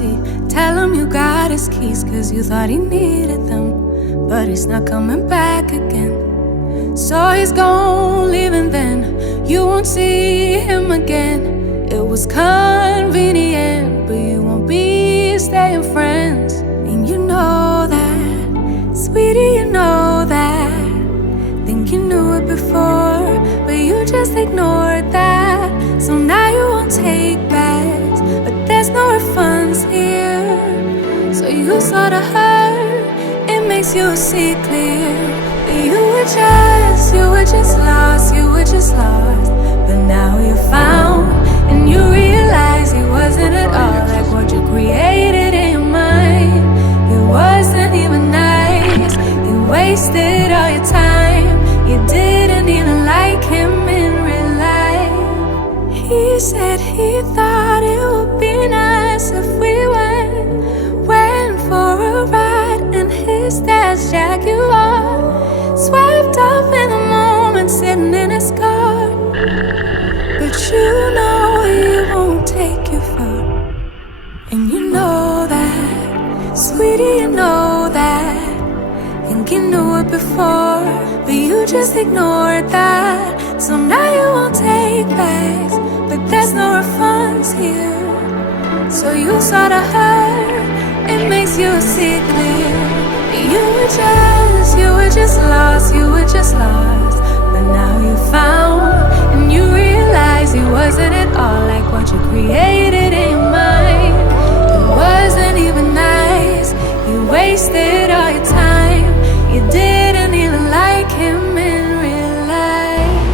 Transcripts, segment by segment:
see. Tell him you got his keys, cause you thought he needed them, but he's not coming back again. So he's gone, leaving then. You won't see him again. It was convenient, but you won't be staying friends. And you know that, sweetie, you know that. Think you knew it before, but you just ignored that. So now you won't take backs, but there's no refunds here. So you sorta hurt, it makes you see clear. But you were just lost, you were just lost. But now you found, and you realize he wasn't at all like what you created in your mind. He wasn't even nice, you wasted all your time. You didn't even like him in real life. He said he thought it would be nice if we went for a ride in his dad's Jaguar. Swept off in the moment, sitting in his car. But you know he won't take you far. And you know that, sweetie, you know that. Think you knew it before, but you just ignored that. So now you won't take backs, but there's no refunds here. So you sorta hurt, it makes you see clear. You were just lost, you were just lost. But now you found, and you realize he wasn't at all like what you created in your mind. It wasn't even nice, you wasted all your time. You didn't even like him in real life.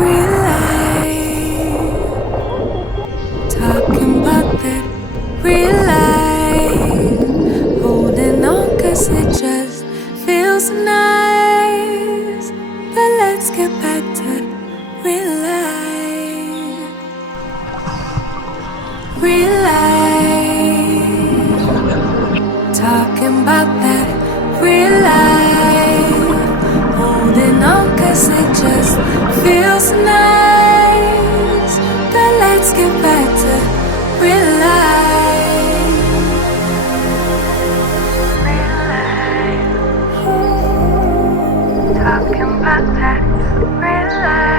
Real life. Talking about that real life. Holding on cause it just feels nice. But let's get back to real life. Real life. Talking about that real life. Holding on cause it just feels nice. But let's get back to real life. Real life. Talking about that real life.